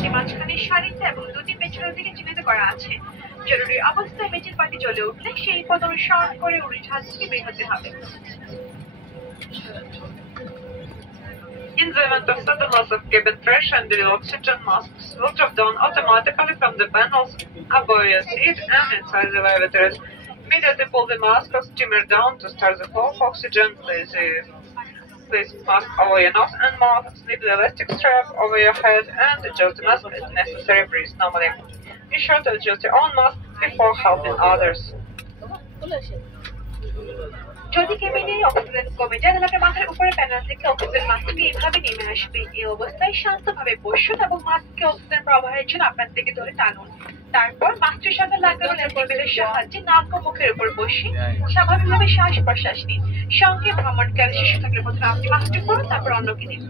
পাঁচটি মাঝখানের সারিতে এবং দুটি পেছনের দিকে চিহ্নিত করা আছে। জরুরি অবস্থায় মেজির বাতি জ্বলে উঠলে সেই পথ অনুসরণ করে উড়োজাহাজ থেকে বের হতে হবে। In the event of sudden loss of cabin pressure and the oxygen masks will drop down automatically from the panels above your seat and inside the elevators. Immediately pull the mask or steamer down to start the flow of oxygen. Place mask over your nose and mouth, slip the elastic strap over your head and adjust the mask if necessary. Breathe normally. Be sure to adjust your own mask before helping others. যদি কেবিনে অক্সিজেন কমে যায় তাহলে মাথার উপরে প্যানেল থেকে অক্সিজেন মাস্কটি এভাবে নেমে আসবে। এই অবস্থায় শান্তভাবে বসুন এবং মাস্ককে অক্সিজেন প্রবাহের জন্য আপনার দিকে ধরে টানুন। তারপর মাস্কের সাথে লাগানো টেবিলের সাহায্যে নাক ও মুখের উপর বসে স্বাভাবিকভাবে শ্বাস প্রশ্বাস নিন। সঙ্গে ভ্রমণকারী শিশু থাকলে প্রথমে আপনি মাস্কটি করুন, তারপর অন্যকে দিন।